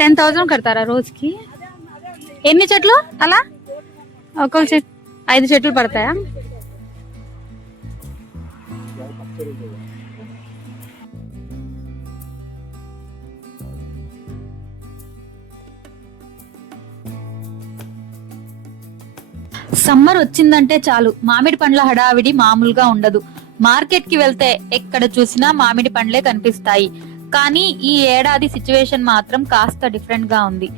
10,000 కడతారా రోజుకి? ఎన్ని చెట్లు అలా? ఒక్కొక్క చెట్టు 5 చెట్లు పడతాయా? సమ్మర్ వచ్చిందంటే చాలు మామిడి పండ్ల హడావిడి మామూలుగా ఉండదు. మార్కెట్ కి వెళ్తే ఎక్కడ చూసినా మామిడి పండ్లే కనిపిస్తాయి. కానీ ఈ ఏడాది సిచ్యువేషన్ మాత్రం కాస్త డిఫరెంట్ గా ఉంది.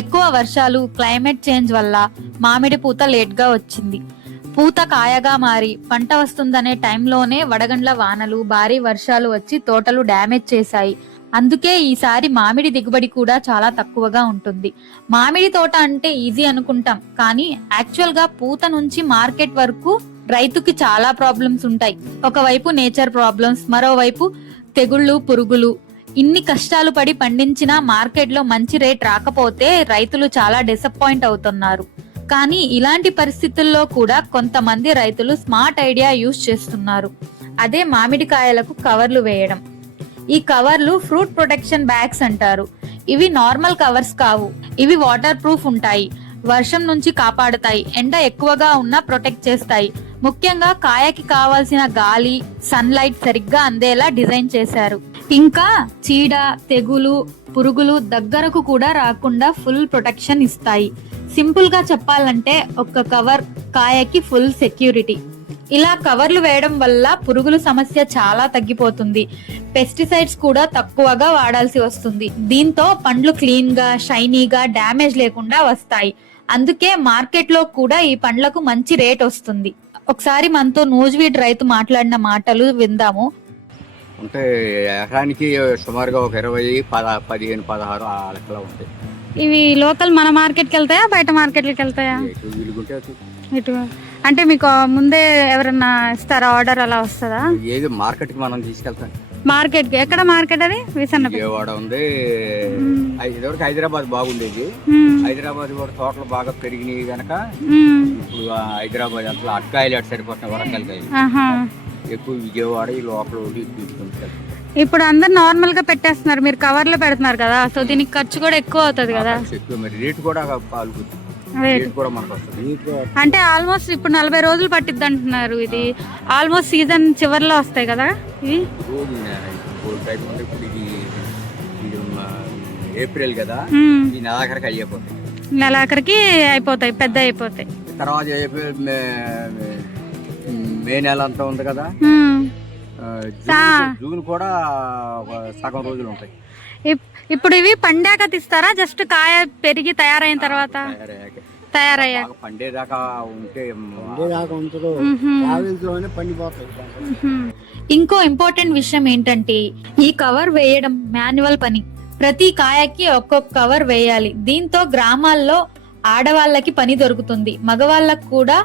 ఎక్కువ వర్షాలు, క్లైమేట్ చేంజ్ వల్ల మామిడి పూత లేట్ గా వచ్చింది. పూత కాయగా మారి పంట వస్తుందనే టైంలోనే వడగండ్ల వానలు, భారీ వర్షాలు వచ్చి తోటలు డ్యామేజ్ చేశాయి. అందుకే ఈసారి మామిడి దిగుబడి కూడా చాలా తక్కువగా ఉంటుంది. మామిడి తోట అంటే ఈజీ అనుకుంటాం, కానీ యాక్చువల్ గా పూత నుంచి మార్కెట్ వరకు రైతుకి చాలా ప్రాబ్లమ్స్ ఉంటాయి. ఒకవైపు నేచర్ ప్రాబ్లమ్స్, మరోవైపు తెగుళ్ళు, పురుగులు. ఇన్ని కష్టాలు పడి పండించిన మార్కెట్ లో మంచి రేట్ రాకపోతే రైతులు చాలా డిసప్పాయింట్ అవుతున్నారు. కానీ ఇలాంటి పరిస్థితుల్లో కూడా కొంతమంది రైతులు స్మార్ట్ ఐడియా యూజ్ చేస్తున్నారు. అదే మామిడికాయలకు కవర్లు వేయడం. ఈ కవర్లు ఫ్రూట్ ప్రొటెక్షన్ బ్యాగ్స్ అంటారు. ఇవి నార్మల్ కవర్స్ కావు. ఇవి వాటర్ ప్రూఫ్ ఉంటాయి, వర్షం నుంచి కాపాడుతాయి, ఎండ ఎక్కువగా ఉన్నా ప్రొటెక్ట్ చేస్తాయి. ముఖ్యంగా కాయకి కావాల్సిన గాలి, సన్లైట్ సరిగ్గా అందేలా డిజైన్ చేశారు. ఇంకా చీడ, తెగులు, పురుగులు దగ్గరకు కూడా రాకుండా ఫుల్ ప్రొటెక్షన్ ఇస్తాయి. సింపుల్ గా చెప్పాలంటే ఒక్క కవర్ కాయకి ఫుల్ సెక్యూరిటీ. ఇలా కవర్లు వేయడం వల్ల పురుగుల సమస్య చాలా తగ్గిపోతుంది. పెస్టిసైడ్స్ కూడా తక్కువగా వాడాల్సి వస్తుంది. దీంతో పండ్లు క్లీన్ గా, షైనీగా, డ్యామేజ్ లేకుండా వస్తాయి. అందుకే మార్కెట్ లో కూడా ఈ పండ్లకు మంచి రేట్ వస్తుంది. ఒకసారి మనతో నూజివీడ్ రైతు మాట్లాడిన మాటలు విందాము. అంటే ఎకరానికి సుమారుగా ఒక 20, 15, 16 ఆ లెక్కలో ఉంటాయి. ఇవి లోకల్ మన మార్కెట్కి వెళ్తాయా, బయట మార్కెట్లకి వెళ్తాయా? ఇటు అంటే మీకు ముందే ఎవరన్నా ఇస్తారా ఆర్డర్, అలా వస్తుందా? ఏది మార్కెట్ కి మనం తీసుకెళ్తాం. మార్కెట్ కి ఎక్కడ మార్కెట్ అది? విజయవాడ ఉంది. ఇదివరకు హైదరాబాద్ బాగుండేది. హైదరాబాద్ కూడా తోటలు బాగా పెరిగినాయి గనక ఇప్పుడు హైదరాబాద్ అట్లా అట్కాయలు అటు సరిపోతున్నాయి, వరంగల్ కాయలు ఎక్కువ. విజయవాడ ఈ లోపల తీసుకుంటారు. ఇప్పుడు అందరు నార్మల్ గా పెట్టేస్తున్నారు, మీరు కవర్ లో పెడుతున్నారు కదా, సో దీనికి ఖర్చు కూడా ఎక్కువ అవుతుంది కదా. మరి రేటు కూడా పాల్గొంది. అంటే ఆల్మోస్ట్ ఇప్పుడు 40 రోజులు పట్టిద్ది అంటున్నారు. ఇది ఆల్మోస్ట్ సీజన్ చివరిలో వస్తాయి కదా ఇవి. ఏప్రిల్ కదా, ఈ నెలాఖరికి అయిపోతాయి. నెలాఖరికి అయిపోతాయి, పెద్ద అయిపోతాయి. తర్వాత ఏప్రిల్, మే నెల అంతా ఉంది కదా, జూన్ కూడా సగం రోజులు ఉంటాయి. ఇప్పుడు ఇవి పండాక తీస్తారా, జస్ట్ కాయ పెరిగి తయారైన తర్వాత? తయారయ్యాక పండేదాకా ఉంటే ఇంకో ఇంపార్టెంట్ విషయం ఏంటంటే ఈ కవర్ వేయడం మాన్యువల్ పని. ప్రతి కాయకి ఒక్కొక్క కవర్ వేయాలి. దీంతో గ్రామాల్లో ఆడవాళ్ళకి పని దొరుకుతుంది, మగవాళ్ళకి కూడా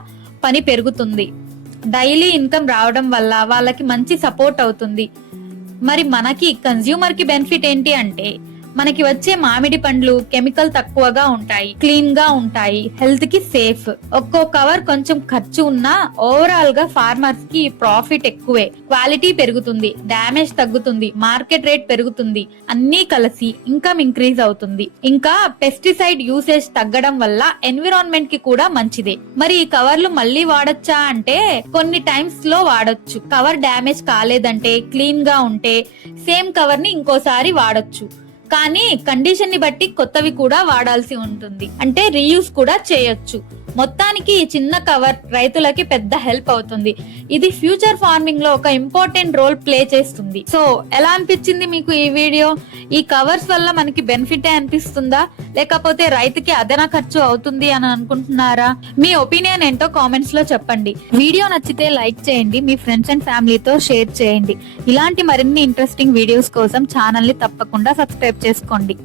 పని పెరుగుతుంది. డైలీ ఇన్కమ్ రావడం వల్ల వాళ్ళకి మంచి సపోర్ట్ అవుతుంది. మరి మనకి కన్స్యూమర్ కి బెనిఫిట్ ఏంటి అంటే, మనకి వచ్చే మామిడి పండ్లు కెమికల్ తక్కువగా ఉంటాయి, క్లీన్ గా ఉంటాయి, హెల్త్ కి సేఫ్. ఒక్కో కవర్ కొంచెం ఖర్చు ఉన్నా ఓవరాల్ గా ఫార్మర్స్ కి ప్రాఫిట్ ఎక్కువే. క్వాలిటీ పెరుగుతుంది, డ్యామేజ్ తగ్గుతుంది, మార్కెట్ రేట్ పెరుగుతుంది. అన్నీ కలిసి ఇన్కమ్ ఇంక్రీజ్ అవుతుంది. ఇంకా పెస్టిసైడ్ యూసేజ్ తగ్గడం వల్ల ఎన్విరాన్మెంట్ కి కూడా మంచిదే. మరి ఈ కవర్లు మళ్ళీ వాడొచ్చా అంటే కొన్ని టైమ్స్ లో వాడొచ్చు. కవర్ డ్యామేజ్ కాలేదంటే, క్లీన్ గా ఉంటే సేమ్ కవర్ ని ఇంకోసారి వాడొచ్చు. కానీ కండిషన్ ని బట్టి కొత్తవి కూడా వాడాల్సి ఉంటుంది, అంటే రీయూజ్ కూడా చేయొచ్చు. మొత్తానికి ఈ చిన్న కవర్ రైతులకి పెద్ద హెల్ప్ అవుతుంది. ఇది ఫ్యూచర్ ఫార్మింగ్ లో ఒక ఇంపార్టెంట్ రోల్ ప్లే చేస్తుంది. సో ఎలా అనిపించింది మీకు ఈ వీడియో? ఈ కవర్స్ వల్ల మనకి బెనిఫిట్ అనిపిస్తుందా, లేకపోతే రైతుకి అదన ఖర్చు అవుతుంది అని అనుకుంటున్నారా? మీ ఒపీనియన్ ఏంటో కామెంట్స్ లో చెప్పండి. వీడియో నచ్చితే లైక్ చేయండి, మీ ఫ్రెండ్స్ అండ్ ఫ్యామిలీతో షేర్ చేయండి. ఇలాంటి మరిన్ని ఇంట్రెస్టింగ్ వీడియోస్ కోసం ఛానల్ ని తప్పకుండా సబ్స్క్రైబ్ చేసుకోండి.